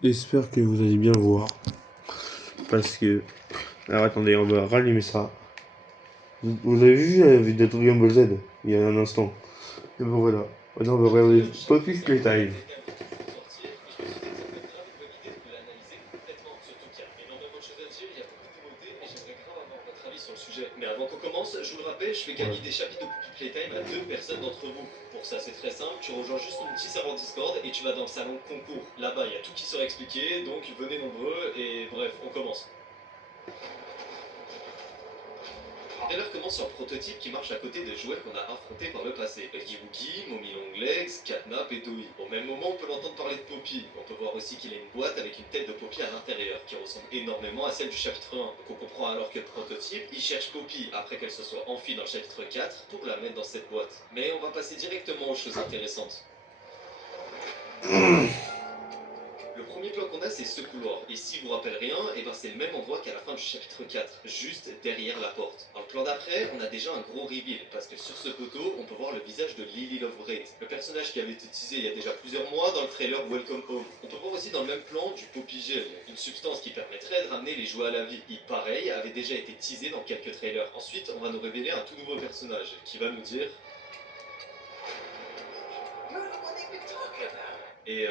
J'espère que vous allez bien voir. Parce que. Alors attendez, on va rallumer ça. Vous avez vu la vidéo de Dragon Ball Z il y a un instant. Et bon voilà. Maintenant on va regarder Poppy's Playtime. Mais avant qu'on commence, je vous le rappelle, je fais Ouais. gagner des chapitres de Poppy Playtime à deux personnes d'entre vous. Pour ça, c'est très simple, tu rejoins juste mon petit serveur Discord et tu vas dans le salon concours. Là-bas, il y a tout qui sera expliqué, donc venez nombreux et bref, on commence. Le trailer commence sur un prototype qui marche à côté de jouets qu'on a affrontés par le passé. Huggy Wuggy, Mommy Longlegs, Catnap et Toei. Au même moment, on peut l'entendre parler de Poppy. On peut voir aussi qu'il a une boîte avec une tête de Poppy à l'intérieur, qui ressemble énormément à celle du chapitre 1. Donc on comprend alors que le prototype, il cherche Poppy après qu'elle se soit enfuie dans le chapitre 4 pour la mettre dans cette boîte. Mais on va passer directement aux choses intéressantes. Le premier plan qu'on a, c'est ce couloir. Et si vous rappelle rien, et ben c'est le même endroit qu'à la fin du chapitre 4, juste derrière la porte. Dans le plan d'après, on a déjà un gros reveal, parce que sur ce poteau, on peut voir le visage de Lily Lovebraid, le personnage qui avait été teasé il y a déjà plusieurs mois dans le trailer Welcome Home. On peut voir aussi dans le même plan du Poppy Gel, une substance qui permettrait de ramener les jouets à la vie. Il, pareil, avait déjà été teasé dans quelques trailers. Ensuite, on va nous révéler un tout nouveau personnage, qui va nous dire... Et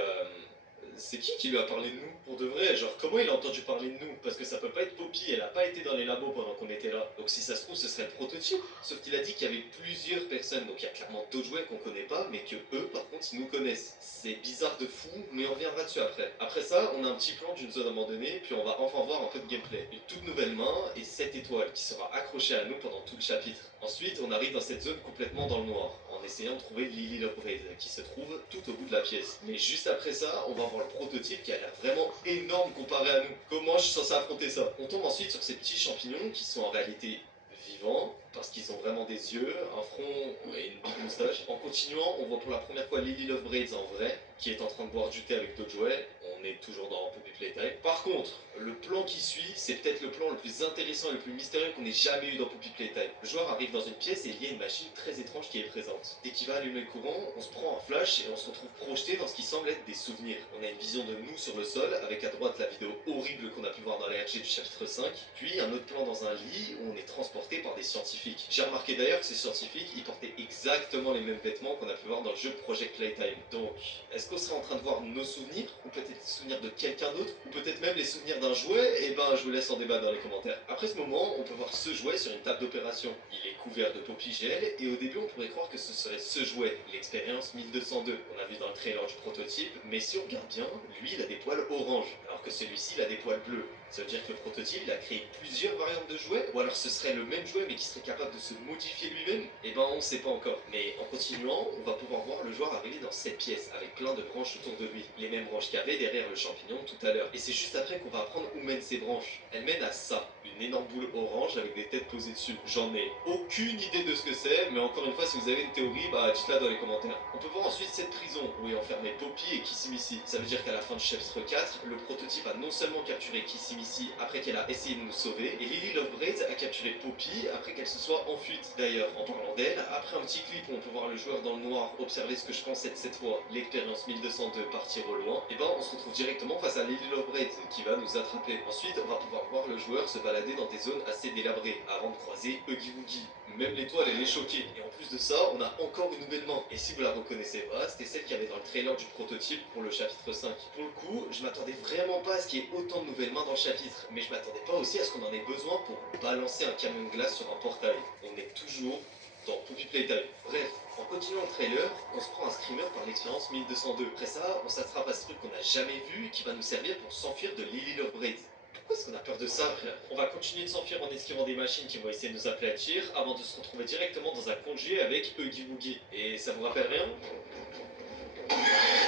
c'est qui lui a parlé de nous pour de vrai? Genre comment il a entendu parler de nous? Parce que ça peut pas être Poppy, elle a pas été dans les labos pendant qu'on était là. Donc si ça se trouve ce serait le prototype. Sauf qu'il a dit qu'il y avait plusieurs personnes, donc il y a clairement d'autres jouets qu'on connaît pas, mais que eux par contre ils nous connaissent. C'est bizarre de fou, mais on reviendra dessus après. Après ça, on a un petit plan d'une zone abandonnée, puis on va enfin voir un peu de gameplay. Une toute nouvelle main et 7 étoiles qui sera accrochée à nous pendant tout le chapitre. Ensuite, on arrive dans cette zone complètement dans le noir, en essayant de trouver Lily Lovebraid, qui se trouve tout au bout de la pièce. Mais juste après ça, on va voir le prototype qui a l'air vraiment énorme comparé à nous. Comment je suis censé affronter ça? On tombe ensuite sur ces petits champignons qui sont en réalité vivants, parce qu'ils ont vraiment des yeux, un front et une big moustache. En continuant, on voit pour la première fois Lily Lovebraids en vrai, qui est en train de boire du thé avec d'autres jouets. On est toujours dans Poppy Playtime. Par contre, le plan qui suit, c'est peut-être le plan le plus intéressant et le plus mystérieux qu'on ait jamais eu dans Poppy Playtime. Le joueur arrive dans une pièce et il y a une machine très étrange qui est présente. Dès qu'il va allumer le courant, on se prend un flash et on se retrouve projeté dans ce qui semble être des souvenirs. On a une vision de nous sur le sol, avec à droite la vidéo horrible qu'on a pu voir dans les RG du chapitre 5, puis un autre plan dans un lit où on est transporté par des scientifiques. J'ai remarqué d'ailleurs que ces scientifiques, ils portaient exactement les mêmes vêtements qu'on a pu voir dans le jeu Project Playtime. Donc, est-ce qu'on serait en train de voir nos souvenirs, ou peut-être les souvenirs de quelqu'un d'autre, ou peut-être même les souvenirs d'un jouet? Et ben, je vous laisse en débattre dans les commentaires. Après ce moment, on peut voir ce jouet sur une table d'opération. Il est couvert de Poppy Gel, et au début, on pourrait croire que ce serait ce jouet, l'expérience 1202. On a vu dans le trailer du prototype, mais si on regarde bien, lui, il a des poils orange, alors que celui-ci, il a des poils bleus. Ça veut dire que le prototype, il a créé plusieurs variantes de jouets, ou alors ce serait le même jouet mais qui serait capable de se modifier lui-même? Et ben on sait pas encore. Mais en continuant, on va pouvoir voir le joueur arriver dans cette pièce, avec plein de branches autour de lui. Les mêmes branches qu'il y avait derrière le champignon tout à l'heure. Et c'est juste après qu'on va apprendre où mènent ces branches. Elles mènent à ça, une énorme boule orange avec des têtes posées dessus. J'en ai aucune idée de ce que c'est, mais encore une fois, si vous avez une théorie, bah dites-la dans les commentaires. On peut voir ensuite cette prison où est enfermé Poppy et Kissimissy. Ça veut dire qu'à la fin du chapitre 4, le prototype a non seulement capturé Kissimissy après qu'elle a essayé de nous sauver, et Lily Lovebraid a capturé Poppy après qu'elle se soit en fuite. D'ailleurs, en parlant d'elle, après un petit clip où on peut voir le joueur dans le noir observer ce que je pense être cette fois l'expérience 1202 partir au loin, et ben on se retrouve directement face à Lily Lovebraid qui va nous attraper. Ensuite, on va pouvoir voir le joueur se balader dans des zones assez délabrées avant de croiser Huggy Wuggy. Même l'étoile, elle est choquée. Et en plus de ça, on a encore une nouvelle main. Et si vous la reconnaissez pas, c'était celle qu'il y avait dans le trailer du prototype pour le chapitre 5. Pour le coup, je m'attendais vraiment pas à ce qu'il y ait autant de nouvelles mains dans le chapitre, mais je m'attendais pas aussi à ce qu'on en ait besoin pour balancer un camion de glace sur un portail. On est toujours dans Poppy Playtime. Bref, en continuant le trailer, on se prend un screamer par l'expérience 1202. Après ça, on s'attrape à ce truc qu'on n'a jamais vu et qui va nous servir pour s'enfuir de Lily Lovebraid. Pourquoi est-ce qu'on a peur de ça, frère? On va continuer de s'enfuir en esquivant des machines qui vont essayer de nous aplatir avant de se retrouver directement dans un conduit avec Huggy Wuggy. Et ça vous rappelle rien?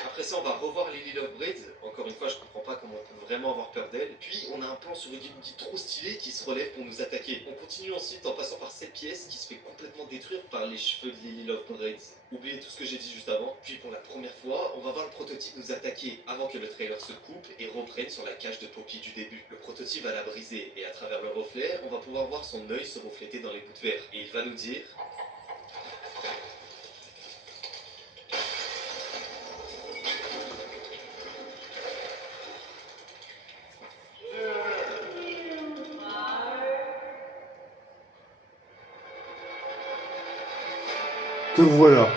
Après ça, on va revoir Lily Lovebraid. Encore une fois, je comprends pas comment on peut vraiment avoir peur d'elle. Puis, on a un plan sur Huggy Wuggy trop stylé qui se relève pour nous attaquer. On continue ensuite en passant par cette pièce qui se fait complètement détruire par les cheveux de Lily Lovebraid. Oubliez tout ce que j'ai dit juste avant. Puis, pour la première fois, on va voir le prototype nous attaquer avant que le trailer se coupe et reprenne sur la cage de Poppy du début. Le prototype va la briser et à travers le reflet, on va pouvoir voir son œil se refléter dans les bouts de verre. Et il va nous dire: Donc voilà.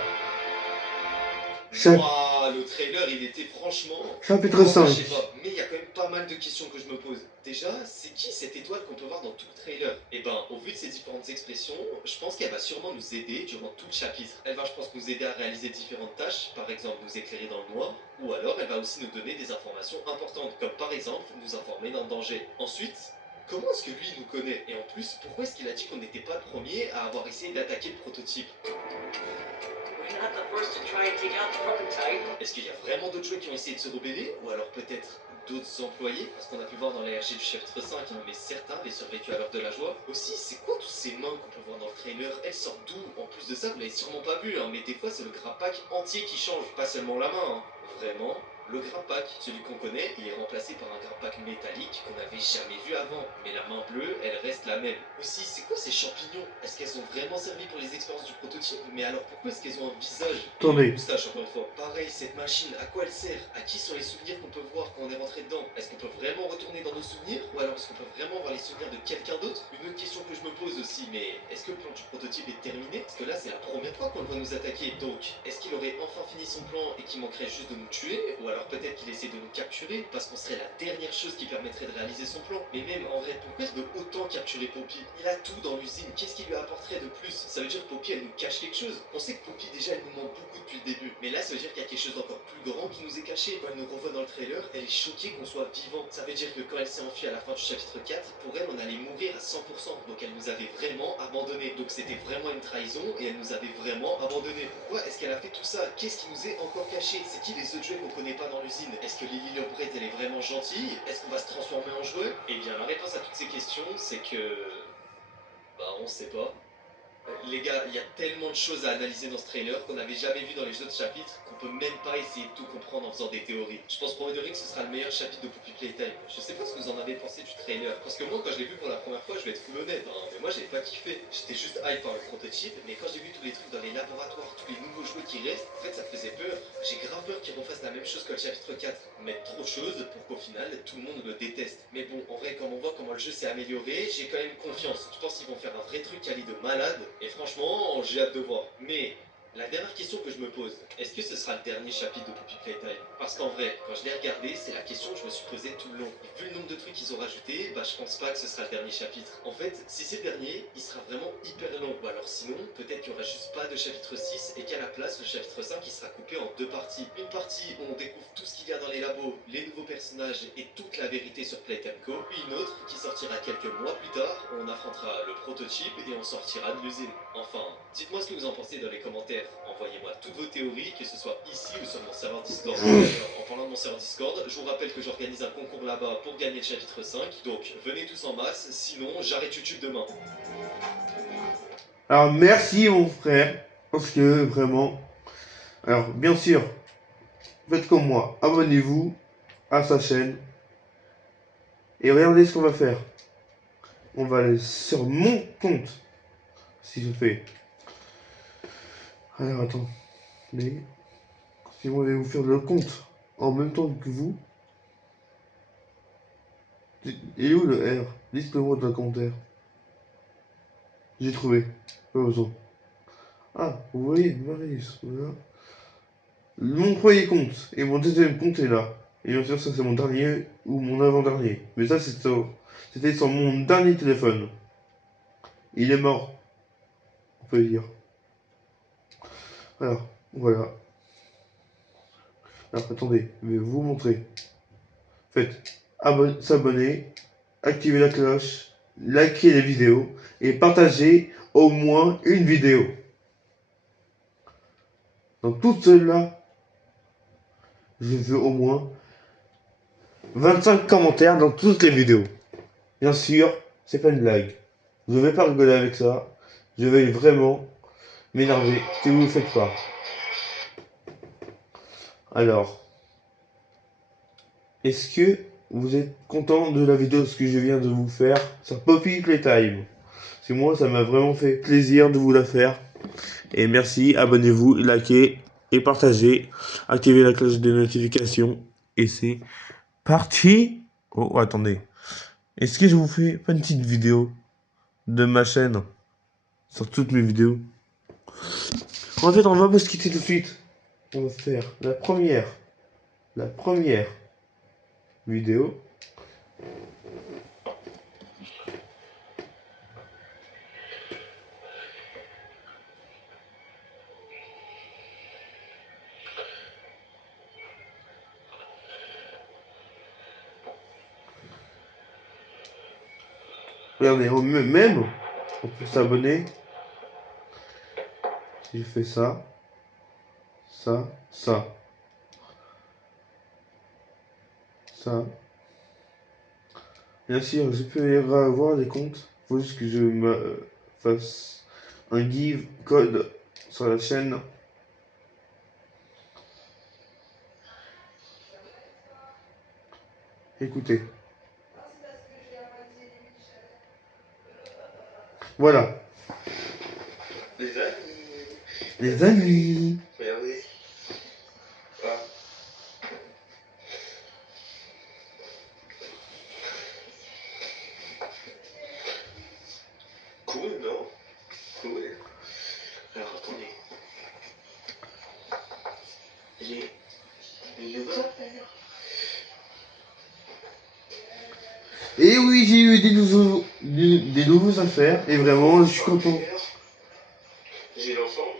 Waouh, le trailer, il était franchement... Chapitre 5. Je sais pas, mais il y a quand même pas mal de questions que je me pose. Déjà, c'est qui cette étoile qu'on peut voir dans tout le trailer? Eh ben, au vu de ces différentes expressions, je pense qu'elle va sûrement nous aider durant tout le chapitre. Elle va, je pense, nous aider à réaliser différentes tâches, par exemple nous éclairer dans le noir, ou alors elle va aussi nous donner des informations importantes, comme par exemple nous informer d'un danger. Ensuite, comment est-ce que lui nous connaît? Et en plus, pourquoi est-ce qu'il a dit qu'on n'était pas le premier à avoir essayé d'attaquer le prototype? Est-ce qu'il y a vraiment d'autres joueurs qui ont essayé de se rebeller? Ou alors peut-être d'autres employés? Parce qu'on a pu voir dans les RG du chapitre 5, mais certains avaient survécu à l'heure de la joie. Aussi, c'est quoi toutes ces mains qu'on peut voir dans le trailer? Elles sortent d'où? En plus de ça, vous l'avez sûrement pas vu, mais des fois c'est le grappack entier qui change, pas seulement la main. Vraiment, le grappack, celui qu'on connaît, il est remplacé par un grappack métallique qu'on n'avait jamais vu avant. Mais la main bleue, elle reste la même. Aussi, c'est quoi ces champignons? Est-ce qu'elles ont vraiment servi pour les expériences du prototype? Mais alors pourquoi est-ce qu'elles ont un visage et une moustache encore une fois? Pareil, cette machine, à quoi elle sert? À qui sont les souvenirs qu'on peut voir quand on est rentré dedans? Est-ce qu'on peut vraiment retourner dans nos souvenirs? Ou alors est-ce qu'on peut vraiment voir les souvenirs de quelqu'un d'autre? Une autre question que je me pose aussi, mais est-ce que le plan du prototype est terminé? Parce que là, c'est la première fois qu'on le voit nous attaquer. Donc, est-ce qu'il aurait enfin fini son plan et qu'il manquerait juste de nous tuer? Ou alors peut-être qu'il essaie de nous capturer parce qu'on serait la dernière chose qui permettrait de réaliser son plan. Mais même en vrai, pourquoi il veut autant capturer Poppy? Il a tout dans l'usine, qu'est-ce qui lui apporterait de plus? Ça veut dire que Poppy, elle nous cache quelque chose. On sait que Poppy, déjà, elle nous ment beaucoup depuis le début. Mais là, ça veut dire qu'il y a quelque chose d'encore plus grand qui nous est caché. Quand elle nous revoit dans le trailer, elle est choquée qu'on soit vivant. Ça veut dire que quand elle s'est enfuie à la fin du chapitre 4, pour elle, on allait mourir à 100%. Donc elle nous avait vraiment abandonnés. Donc c'était vraiment une trahison et elle nous avait vraiment abandonnés. Pourquoi est-ce qu'elle a fait tout ça? Qu'est-ce qui nous est encore caché? C'est qui les autres jouets qu'on connaît pas dans l'usine? Est-ce que Lily Lobret, elle est vraiment gentille? Est-ce qu'on va se transformer en jouet? Eh bien, la réponse à toutes ces questions, c'est que... Bah, on sait pas. Les gars, il y a tellement de choses à analyser dans ce trailer qu'on n'avait jamais vu dans les autres chapitres qu'on peut même pas essayer de tout comprendre en faisant des théories. Je pense pour que ce sera le meilleur chapitre de Poppy Playtime. Je sais pas ce que vous en avez pensé du trailer, parce que moi quand je l'ai vu pour la première fois, je vais être full honnête, mais moi j'ai pas kiffé. J'étais juste hype par le prototype, mais quand j'ai vu tous les trucs dans les laboratoires, tous les nouveaux jouets qui restent, en fait ça me faisait peur. J'ai grave peur qu'ils refassent la même chose que le chapitre 4, mettre trop de choses pour qu'au final tout le monde le déteste. Mais bon, en vrai, quand on voit comment le jeu s'est amélioré, j'ai quand même confiance. Je pense qu'ils vont faire un vrai truc quali de malade, et franchement, j'ai hâte de voir. Mais la dernière question que je me pose, est-ce que ce sera le dernier chapitre de Poppy Playtime? Parce qu'en vrai, quand je l'ai regardé, c'est la question que je me suis posée tout le long. Et vu le nombre de trucs qu'ils ont rajouté, bah je pense pas que ce sera le dernier chapitre. En fait, si c'est le dernier, il sera vraiment hyper long. Ou alors sinon, peut-être qu'il y aura juste pas de chapitre 6 et qu'à la place, le chapitre 5 il sera coupé en deux parties. Une partie où on découvre tout ce qu'il y a dans les labos, les nouveaux personnages et toute la vérité sur Playtime Co. Puis une autre qui sortira quelques mois plus tard, où on affrontera le prototype et on sortira de l'usine. Enfin, dites-moi ce que vous en pensez dans les commentaires. Envoyez-moi toutes vos théories, que ce soit ici ou sur mon serveur Discord. D'ailleurs, en parlant de mon serveur Discord, je vous rappelle que j'organise un concours là-bas pour gagner le chapitre 5. Donc venez tous en masse, sinon j'arrête YouTube demain. Alors merci mon frère, parce que vraiment... Alors bien sûr, faites comme moi, abonnez-vous à sa chaîne. Et regardez ce qu'on va faire. On va aller sur mon compte. Si je fais... Alors attends. Mais... Si on va vous faire le compte en même temps que vous... Et où le R? Dites-le-moi dans le commentaire. J'ai trouvé. Pas besoin. Ah, vous voyez, Marius, voilà. Mon premier compte et mon deuxième compte est là. Et bien sûr, ça c'est mon dernier ou mon avant-dernier. Mais ça c'était sur mon dernier téléphone. Il est mort, on peut dire. Alors, voilà. Alors, attendez, je vais vous montrer. Faites s'abonner, activer la cloche, liker les vidéos et partager au moins une vidéo. Dans toutes celles-là, je veux au moins 25 commentaires dans toutes les vidéos. Bien sûr, c'est pas une blague. Je vais pas rigoler avec ça. Je vais vraiment m'énerver si vous le faites pas. Alors, est-ce que vous êtes content de la vidéo ce que je viens de vous faire sur Poppy Playtime? C'est moi, ça m'a vraiment fait plaisir de vous la faire. Et merci, abonnez-vous, likez et partagez. Activez la cloche des notifications. Et c'est parti. Oh, attendez. Est-ce que je vous fais pas une petite vidéo de ma chaîne sur toutes mes vidéos? En fait, on va pas se quitter tout de suite. On va faire la première vidéo. Regardez, même, on peut s'abonner. Si je fais ça, ça, ça, ça. Bien sûr, je peux avoir des comptes. Faut juste que je me fasse un give code sur la chaîne. Écoutez. Voilà. Les amis. Les amis. Regardez. Ah. Cool, non? Cool. Alors attendez. J'ai des nouveaux affaires. Et oui, j'ai eu des nouveaux affaires. Et vraiment, je suis content. J'ai l'ensemble.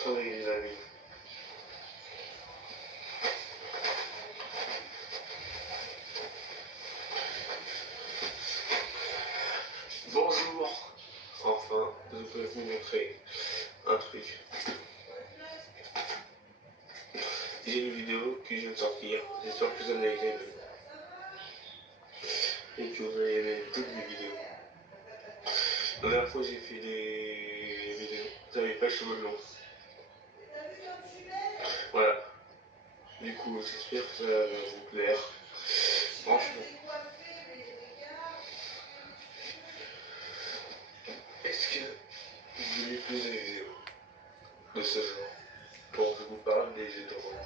Attendez les amis. Bonjour. Enfin, je peux vous montrer un truc. J'ai une vidéo que je viens de sortir. J'espère que vous en avez aimé. Et que vous avez aimé toutes mes vidéos. La dernière fois j'ai fait des vidéos. J'avais pas les cheveux longs. Voilà. Du coup, j'espère que ça va vous plaire. Franchement. Est-ce que vous voulez plus de vidéos de ce genre pour que je vous parle des jeux de rôle?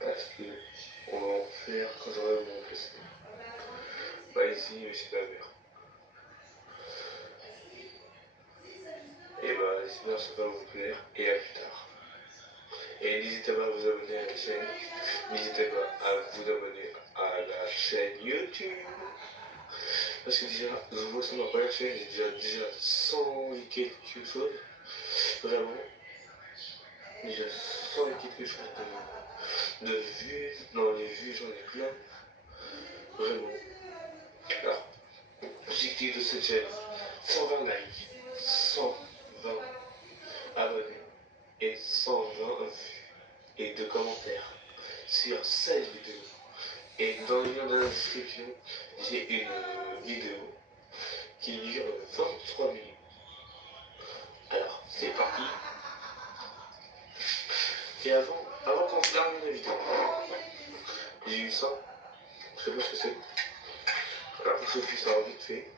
Parce que on va en faire quand j'aurai mon PC. Pas ici, mais chez ma mère. Et bah, j'espère que ça va vous plaire. Et à plus tard. Et n'hésitez pas à vous abonner à la chaîne. N'hésitez pas à vous abonner à la chaîne YouTube. Parce que déjà, je vois sur ma première chaîne, j'ai déjà 100 et quelque chose. Vraiment. Déjà 100 et quelque chose de vues. Non, les vues, j'en ai plein. Vraiment. Alors, objectif de cette chaîne, 120 likes, 120 abonnés et 120 vues et 2 commentaires sur cette vidéo. Et dans le lien de la description, j'ai une vidéo qui dure 23 minutes. Alors, c'est parti. Et avant qu'on termine la vidéo, j'ai eu ça. Je sais pas ce que c'est. Alors, je puisse avoir vite fait.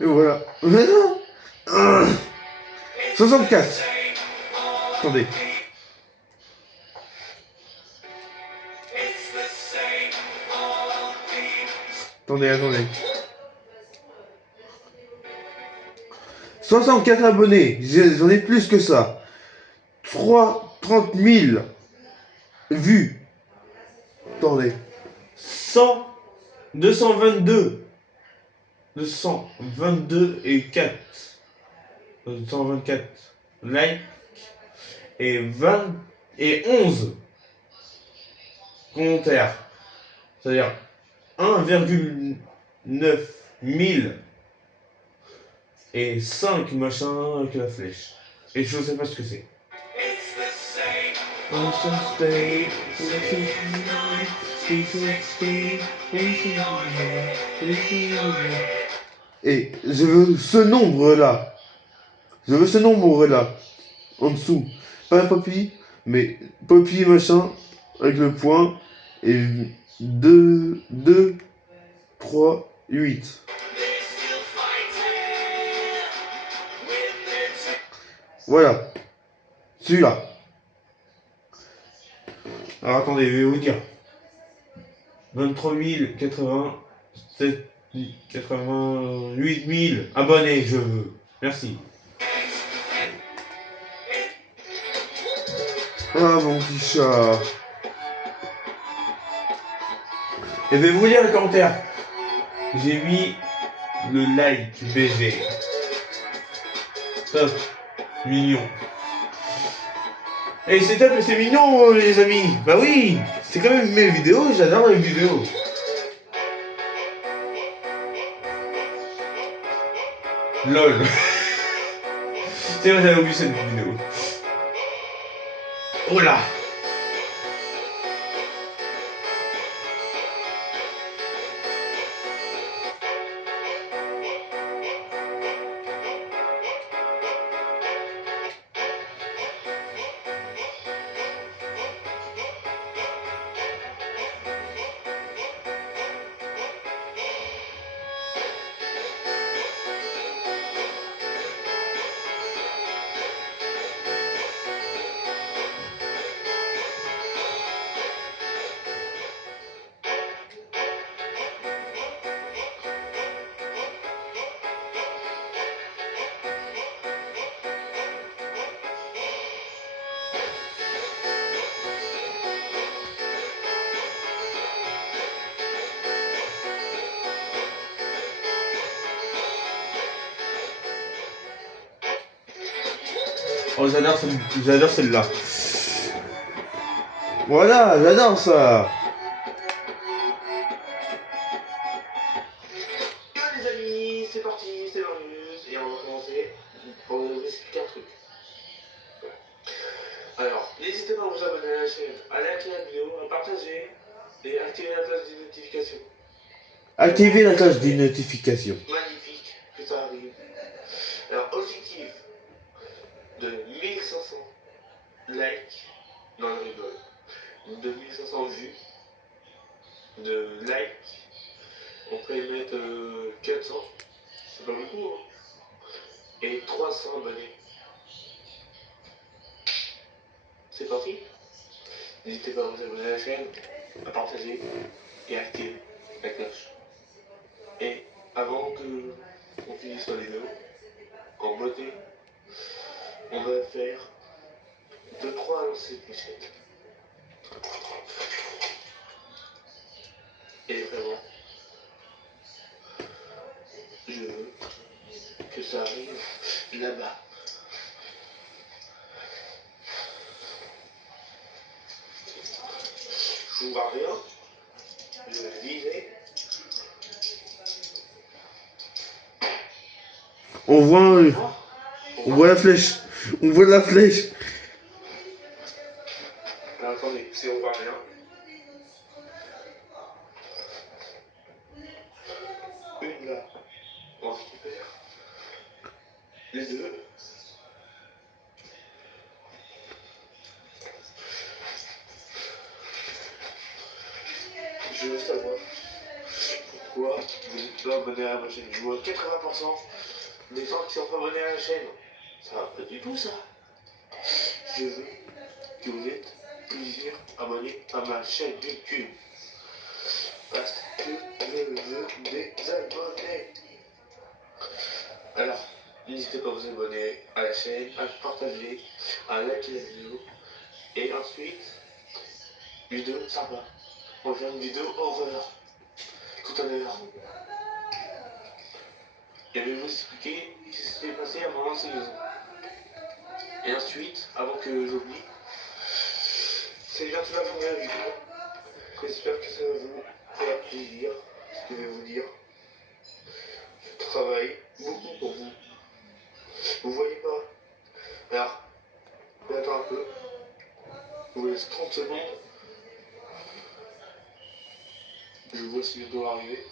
Et voilà. 64. Attendez. Attendez. 64 abonnés. J'en ai plus que ça. 30 000 vues. Attendez. 222. 222 et 4. 224 likes. Et 20 et 11 commentaires. C'est-à-dire 1,9 000 et 5 machins avec la flèche. Et je sais pas ce que c'est. Et je veux ce nombre-là. Je veux ce nombre-là. En dessous. Pas Poppy, mais Poppy machin, avec le point. Et 2, 2, 3, 8. Voilà. Celui-là. Alors attendez, je vais vous dire. 23 087 88 000 abonnés, je veux. Merci. Ah mon petit chat. Et je vais vous lire les commentaires. J'ai mis le like BG. Top. Mignon. Et c'est top et c'est mignon les amis. Bah oui. C'est quand même mes vidéos, j'adore les vidéos. LOL. C'est vrai, j'avais oublié cette vidéo. Oh là. Oh, j'adore celle-là. Voilà, j'adore ça. Les amis, c'est parti, c'est Marius, et on va commencer pour vous expliquer un truc. Alors, n'hésitez pas à vous abonner à la chaîne, à liker la vidéo, à partager et à activer la cloche des notifications. Activez la cloche des notifications. Magnifique que ça arrive. Alors, objectif de 1500 likes, non je rigole, de 1500 vues, de likes, on peut y mettre 400, c'est pas beaucoup, hein, et 300 abonnés. C'est parti. N'hésitez pas à vous abonner à la chaîne, à partager et à activer la cloche. Et avant que on finisse la vidéo, en beauté, on va faire 2-3 lancers de fléchettes. Et vraiment, je veux que ça arrive là-bas. Je vois rien, je vais viser. On voit la flèche. On voit la flèche. Alors attendez, si on voit rien. Une là, on récupère. Les deux. Je veux savoir pourquoi vous n'êtes pas abonné à ma chaîne. Je vois 80% des gens qui sont pas abonnés à la chaîne. Ça va pas du tout ça. Je veux que vous êtes plusieurs abonnés à ma chaîne YouTube. Parce que je veux des abonnés. Alors, n'hésitez pas à vous abonner à la chaîne, à partager, à liker la vidéo. Et ensuite, vidéo sympa. On va faire une vidéo horreur. Tout à l'heure. Et je vais vous expliquer ce qui s'est passé à mon ancienne maison. Et ensuite, avant que j'oublie, c'est bientôt la fin de la vidéo. J'espère que ça va vous faire plaisir, ce que je vais vous dire. Je travaille beaucoup pour vous. Vous voyez pas? Alors, j'attends un peu. Je vous laisse 30 secondes. Je vois si je dois arriver.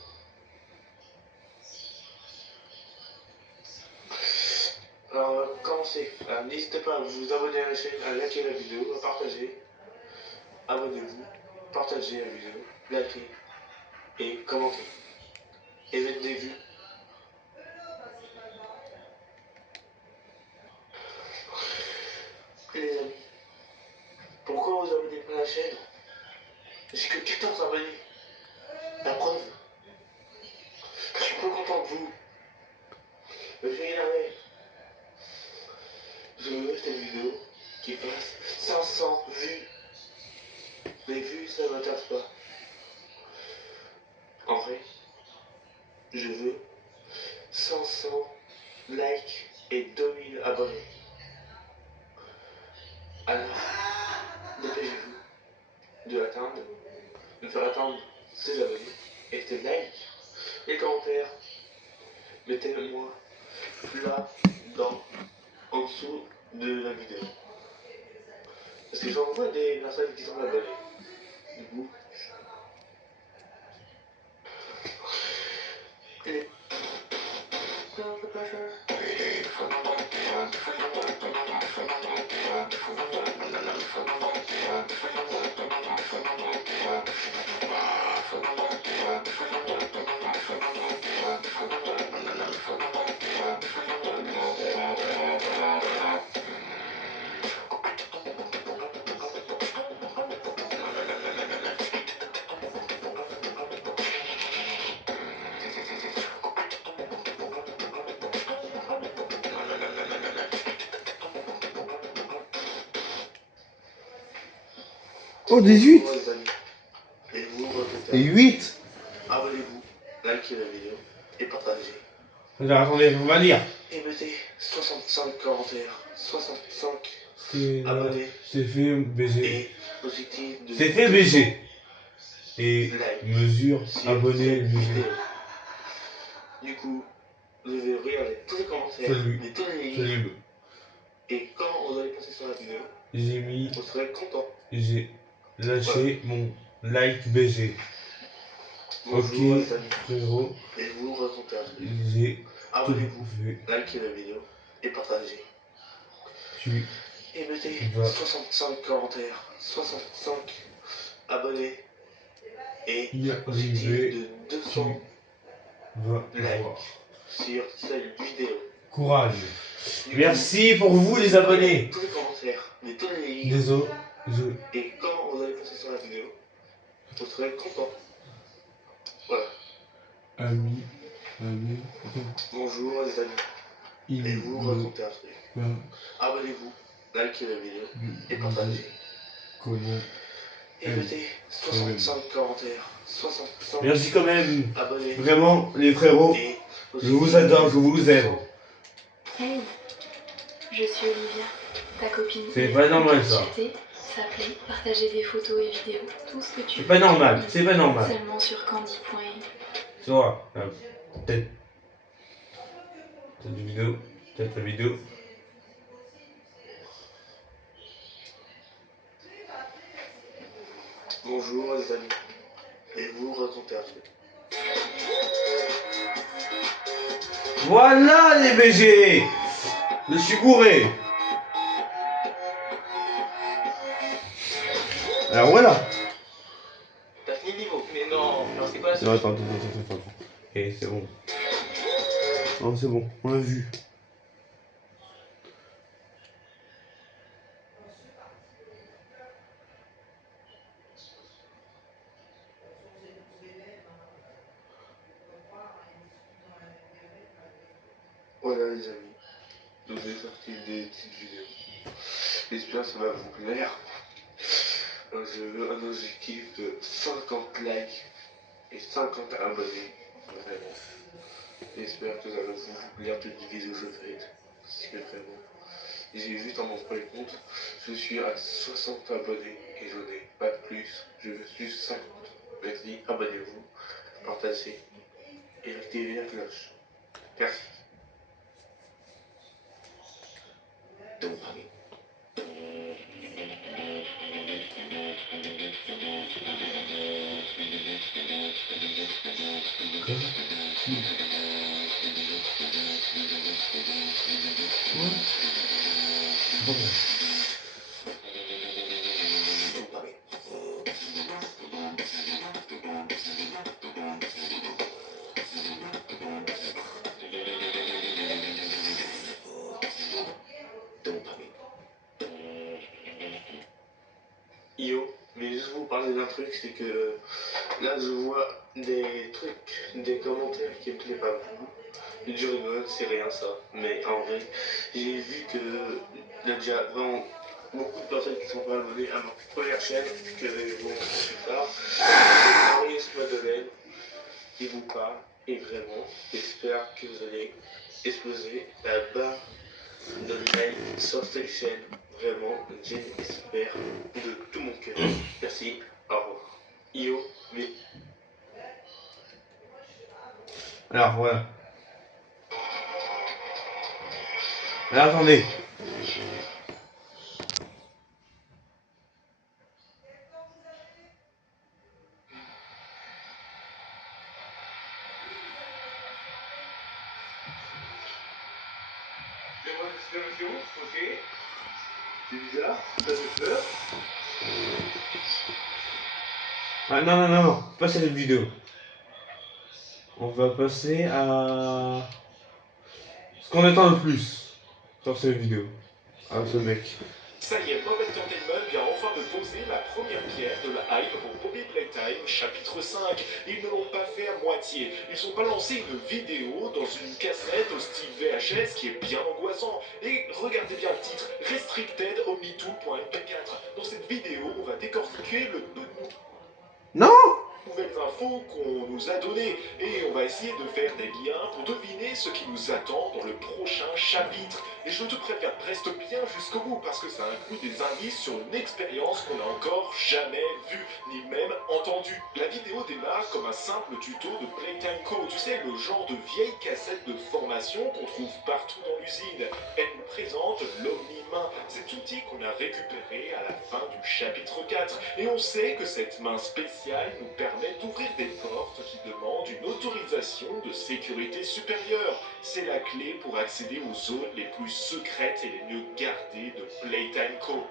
Alors, on va commencer. Alors, n'hésitez pas à vous abonner à la chaîne, à liker la vidéo, à partager. Abonnez-vous, partagez la vidéo, likez et commentez. Et mettez des vues. Les amis, pourquoi vous abonnez pas à la chaîne? J'ai que 14 abonnés. La preuve, je suis pas content de vous. Je vais énerver. Je veux cette vidéo qui fasse 500 vues. Les vues, ça m'intéresse pas. En vrai, je veux 500 likes et 2000 abonnés. Alors, dépêchez-vous de faire atteindre ces abonnés et ces likes, les commentaires. Mettez-le-moi là, en dessous de la vidéo. Parce que j'en vois des personnes qui sont abonnées. Du coup, les... Oh, 18. Bonjour les amis. Et vous, Et 8. abonnez-vous, likez la vidéo et partagez. Alors, attendez, on va lire. Et mettez 65 commentaires, 65 C'est abonnés fait BG. et objectif de... C'est fait BG. Et like mesure, sur abonné, cette mesure. vidéo. Du coup, je vais regarder tous les commentaires, Salut. mais tous les livres. Salut. Et quand vous allez passer sur la vidéo, J'ai vous serez content. j'ai lâché mon like BG. Bonjour Ok, les amis. frérot. Et vous racontez un truc. J'ai tout Abonnez-vous, vu. likez la vidéo et partagez. Tu Et mettez vas 65 commentaires, 65 abonnés et y objectif arriver. de Tu 200 vas likes voir. sur cette vidéo. Courage. Du Merci pour vous les coup, abonnés. tous les commentaires, mais tous les livres. Désolé. Et quand vous allez passer sur la vidéo, vous serez content. Voilà. Ami. Bonjour les amis. Et vous racontez un truc. Abonnez-vous, likez la vidéo et partagez. Comment Et mettez 65 commentaires, 65 Merci quand même. abonnés. Vraiment, les frérots. Et Je vous adore, je vous aime. Hey, je suis Olivia, ta copine. C'est pas normal, ça. Discuter, s'appeler, partager des photos et vidéos, tout ce que tu C'est veux. pas normal, c'est pas normal. Seulement sur candy.in. Tu vois, peut-être une vidéo, peut-être la vidéo. bonjour les amis. Et vous racontez un truc. Voilà les BG. Je suis bourré. Alors voilà. T'as fini le niveau? Mais non, c'est pas la Non, attends. Et c'est bon. Non, c'est bon, on l'a vu. Voilà les amis. Donc j'ai sorti des petites vidéos. J'espère que ça va vous plaire. Je veux un objectif de 50 likes et 50 abonnés. Vraiment. J'espère que ça va vous plaire toutes les vidéos que je fais. Parce que vraiment, j'ai juste en mon premier compte, je suis à 60 abonnés et j'en ai pas plus. Je veux juste 50. Merci, abonnez-vous, partagez et activez la cloche. Merci. Quoi Yo, mais juste vous parler d'un truc, c'est que là je vois des trucs, des commentaires qui me plaisent pas beaucoup. Je rigole, c'est rien ça. Mais en vrai, j'ai vu que il y a déjà vraiment beaucoup de personnes qui sont pas abonnées à ma première chaîne, que je vous montre plus tard. C'est Marius Madeleine qui vous parle. Et vraiment, j'espère que vous allez exploser la barre de like sur cette chaîne. Vraiment, j'espère de tout mon cœur. Merci, au revoir. Yo, mais... Alors voilà. Alors attendez. Démonstration, ok. C'est bizarre, ça fait peur. Ah non, pas cette vidéo. On va passer à ce qu'on attend le plus sur cette vidéo. Ah ce mec. Ça y est, Bob Entertainment vient enfin de poser la première pierre de la hype pour Poppy Playtime chapitre 5. Ils ne l'ont pas fait à moitié. Ils ont balancé une vidéo dans une cassette au style VHS qui est bien angoissant. Et regardez bien le titre, Restricted Omnitul.mp4. Dans cette vidéo, on va décortiquer le peu de Non. nouvelles infos qu'on nous a données et on va essayer de faire des liens pour deviner ce qui nous attend dans le prochain chapitre. Et je te préviens, reste bien jusqu'au bout parce que ça inclut des indices sur une expérience qu'on n'a encore jamais vue ni même entendue. La vidéo démarre comme un simple tuto de Playtime Co. Tu sais, le genre de vieille cassette de formation qu'on trouve partout dans l'usine. Elle nous présente l'Omni-Main, cet outil qu'on a récupéré à la fin du chapitre 4. Et on sait que cette main spéciale nous permet d'ouvrir des portes qui demandent une autorisation de sécurité supérieure. C'est la clé pour accéder aux zones les plus secrètes et les mieux gardées de Playtime Co.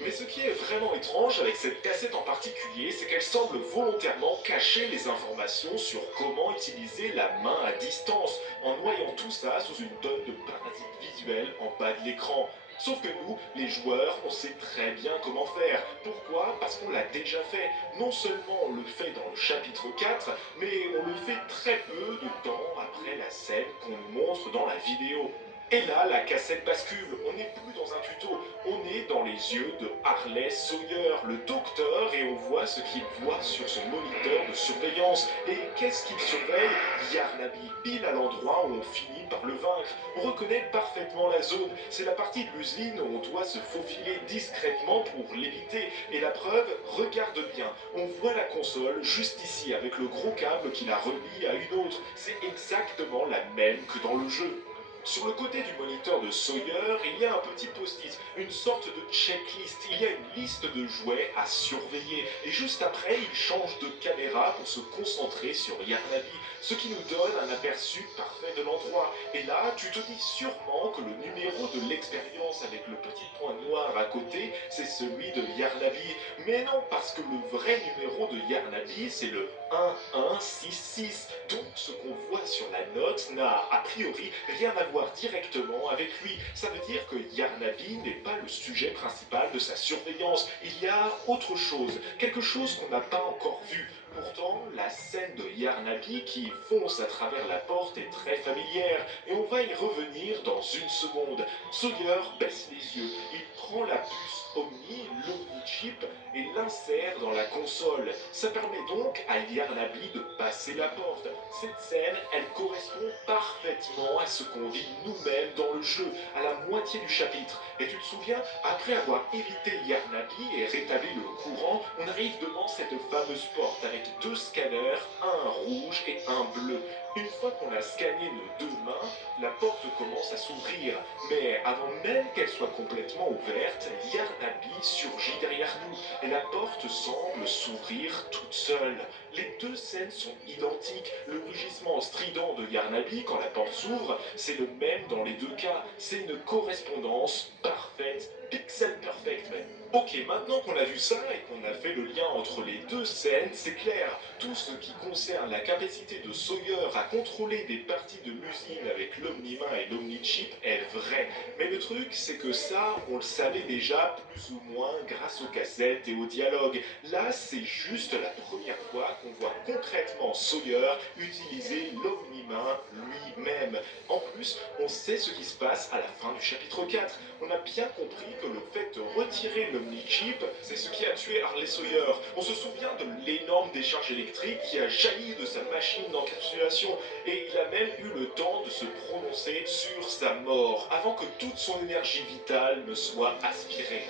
Mais ce qui est vraiment étrange avec cette cassette en particulier, c'est qu'elle semble volontairement cacher les informations sur comment utiliser la main à distance, en noyant tout ça sous une tonne de parasites visuels en bas de l'écran. Sauf que nous, les joueurs, on sait très bien comment faire. Pourquoi? Parce qu'on l'a déjà fait. Non seulement on le fait dans le chapitre 4, mais on le fait très peu de temps après la scène qu'on nous montre dans la vidéo. Et là, la cassette bascule. On n'est plus dans un tuto, on est dans les yeux de Harley Sawyer, le docteur, et on voit ce qu'il voit sur son moniteur de surveillance. Et qu'est-ce qu'il surveille? Yarnaby, pile à l'endroit où on finit par le vaincre. On reconnaît parfaitement la zone. C'est la partie de l'usine où on doit se faufiler discrètement pour l'éviter. Et la preuve, regarde bien. On voit la console juste ici avec le gros câble qui la relie à une autre. C'est exactement la même que dans le jeu. Sur le côté du moniteur de Sawyer, il y a un petit post-it, une sorte de checklist. Il y a une liste de jouets à surveiller. Et juste après, il change de caméra pour se concentrer sur Yarnaby, ce qui nous donne un aperçu parfait de l'endroit. Et là, tu te dis sûrement que le numéro de l'expérience avec le petit point noir à côté, c'est celui de Yarnaby. Mais non, parce que le vrai numéro de Yarnaby, c'est le 1166. Donc ce qu'on voit sur la note n'a a priori rien à voir directement avec lui. Ça veut dire que Yarnaby n'est pas le sujet principal de sa surveillance. Il y a autre chose, quelque chose qu'on n'a pas encore vu. Pourtant, la scène de Yarnaby qui fonce à travers la porte est très familière et on va y revenir dans une seconde. Sawyer baisse les yeux, il prend la puce Omni, l'Omni-chip, et l'insère dans la console. Ça permet donc à Yarnaby de passer la porte. Cette scène, elle correspond parfaitement à ce qu'on vit nous-mêmes dans le jeu, à la moitié du chapitre. Et tu te souviens, après avoir évité Yarnaby et rétabli le courant, on arrive devant cette fameuse porte avec deux scanners, un rouge et un bleu. Une fois qu'on a scanné nos 2 mains, la porte commence à s'ouvrir. Mais avant même qu'elle soit complètement ouverte, Yarnabi surgit derrière nous et la porte semble s'ouvrir toute seule. Les 2 scènes sont identiques. Le rugissement strident de Yarnabi quand la porte s'ouvre, c'est le même dans les 2 cas. C'est une correspondance parfaite, pixel perfect même. Ok, maintenant qu'on a vu ça et qu'on a fait le lien entre les 2 scènes, c'est clair. Tout ce qui concerne la capacité de Sawyer à contrôler des parties de l'usine avec l'Omnimain et l'Omnichip est vrai. Mais le truc, c'est que ça, on le savait déjà plus ou moins grâce aux cassettes et aux dialogues. Là, c'est juste la première fois qu'on voit concrètement Sawyer utiliser l'Omnimain lui-même. En plus, on sait ce qui se passe à la fin du chapitre 4. On a bien compris que le fait de retirer l'Omnichip, c'est ce qui a tué Harley Sawyer. On se souvient de l'énorme décharge électrique qui a jailli de sa machine d'encapsulation et il a même eu le temps de se prononcer sur sa mort avant que toute son énergie vitale ne soit aspirée.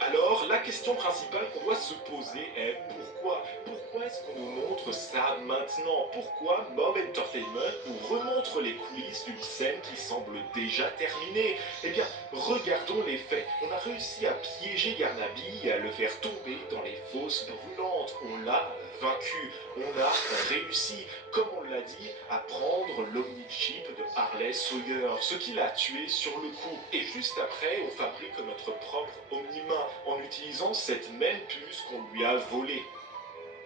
Alors, la question principale qu'on doit se poser est pourquoi? Pourquoi est-ce qu'on nous montre ça maintenant? Pourquoi Mob Entertainment nous remontre les coulisses d'une scène qui semble déjà terminée? Eh bien, regardons les faits. On a réussi à piéger Yarnabi et à le faire tomber dans les fosses brûlantes. On l'a vaincu. On a réussi, comme on l'a dit, à prendre l'Omnichip de Harley Sawyer, ce qui l'a tué sur le coup. Et juste après, on fabrique notre propre Omnimain en utilisant cette même puce qu'on lui a volée.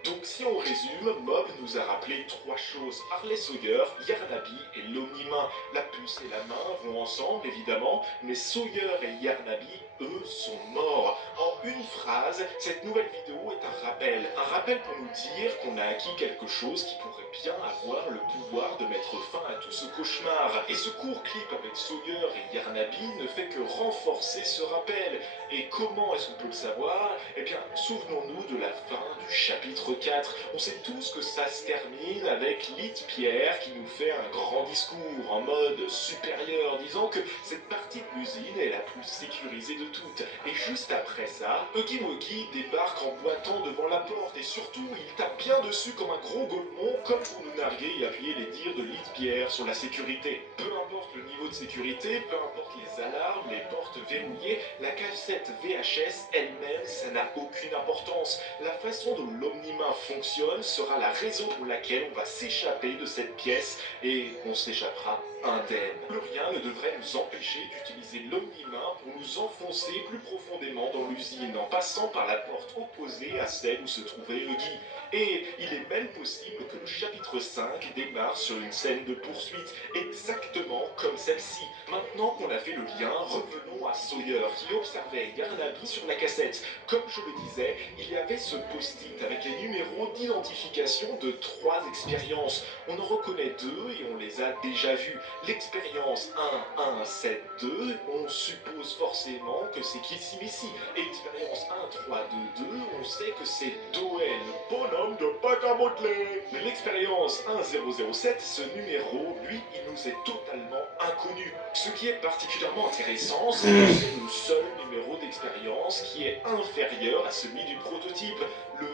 Donc si on résume, Mob nous a rappelé 3 choses. Harley Sawyer, Yarnabi et l'Omnimain. La puce et la main vont ensemble évidemment, mais Sawyer et Yarnabi, eux, sont morts. En une phrase, cette nouvelle vidéo est un rappel. Un rappel pour nous dire qu'on a acquis quelque chose qui pourrait bien avoir le pouvoir de mettre fin à tout ce cauchemar. Et ce court clip avec Sawyer et Yarnabi ne fait que renforcer ce rappel. Et comment est-ce qu'on peut le savoir? Eh bien, souvenons-nous de la fin du chapitre 4. On sait tous que ça se termine avec Lith Pierre qui nous fait un grand discours en mode supérieur, disant que cette partie de l'usine est la plus sécurisée de toutes. Et juste après ça, Huggy Wuggy débarque en boitant devant la porte et surtout il tape bien dessus comme un gros golemon, comme pour nous narguer et appuyer les dires de Lith Pierre sur la sécurité. Peu importe le niveau de sécurité, peu importe les alarmes, les portes verrouillées, la cassette VHS elle-même, ça n'a aucune importance. La façon dont l'Omnimain fonctionne sera la raison pour laquelle on va s'échapper de cette pièce et on s'échappera indemne. Plus rien ne devrait nous empêcher d'utiliser l'Omnimain pour nous enfoncer plus profondément dans l'usine en passant par la porte opposée à celle où se trouvait Huggy. Et il est même possible que le chapitre 5 démarre sur une scène de poursuite, exactement comme celle-ci. Maintenant qu'on a fait le lien, revenons à Sawyer qui observait Yarnabi sur la cassette. Comme je le disais, il y avait ce post-it avec les numéros d'identification de 3 expériences. On en reconnaît 2 et on les a déjà vus. L'expérience 1-1-7-2, on suppose forcément que c'est Kissimisi. Et l'expérience 1-3-2-2, on sait que c'est Doel, le bonhomme de pâte à modeler. Mais l'expérience 1007, ce numéro, lui, il nous est totalement inconnu. Ce qui est particulièrement intéressant, c'est que c'est le seul numéro d'expérience qui est inférieur à celui du prototype, le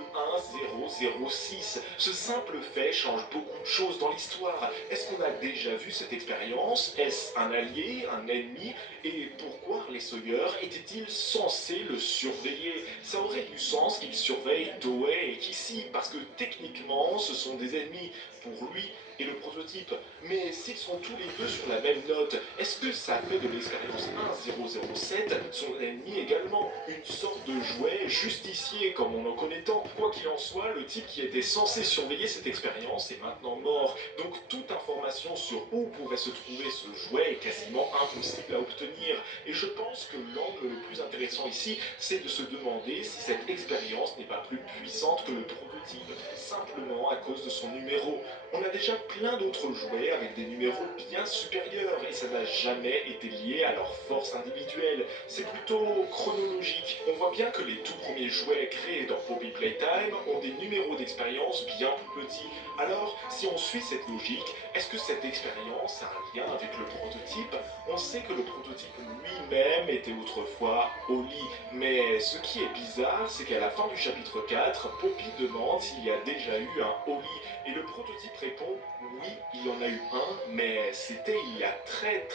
1006. Ce simple fait change beaucoup de choses dans l'histoire. Est-ce qu'on a déjà vu cette expérience? Est-ce un allié, un ennemi? Et pourquoi les Sawyer étaient-ils censés le surveiller? Ça aurait du sens qu'ils surveillent Toei et Kissy, parce que techniquement, ce sont des ennemis pour lui et le prototype. Mais s'ils sont tous les deux sur la même note, est-ce que ça fait de l'expérience 1007 son ennemi également? Une sorte de jouet justicier comme on en connaît tant. Quoi qu'il en soit, le type qui était censé surveiller cette expérience est maintenant mort. Donc toute information sur où pourrait se trouver ce jouet est quasiment impossible à obtenir. Et je pense que l'angle le plus intéressant ici, c'est de se demander si cette expérience n'est pas plus puissante que le prototype. prototype, simplement à cause de son numéro. On a déjà plein d'autres jouets avec des numéros bien supérieurs et ça n'a jamais été lié à leur force individuelle. C'est plutôt chronologique. On voit bien que les tout premiers jouets créés dans Poppy Playtime ont des numéros d'expérience bien plus petits. Alors, si on suit cette logique, est-ce que cette expérience a un lien avec le prototype? On sait que le prototype lui-même était autrefois Oli, mais ce qui est bizarre, c'est qu'à la fin du chapitre 4, Poppy demande s'il y a déjà eu un Oli, et le prototype répond oui, il y en a eu un, mais c'était il y a très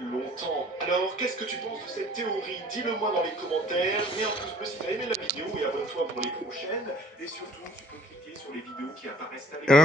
longtemps. Alors, qu'est-ce que tu penses de cette théorie? Dis-le-moi dans les commentaires, mets un pouce bleu si t'as aimé la vidéo et abonne-toi pour les prochaines, et surtout, tu peux cliquer sur les vidéos qui apparaissent avec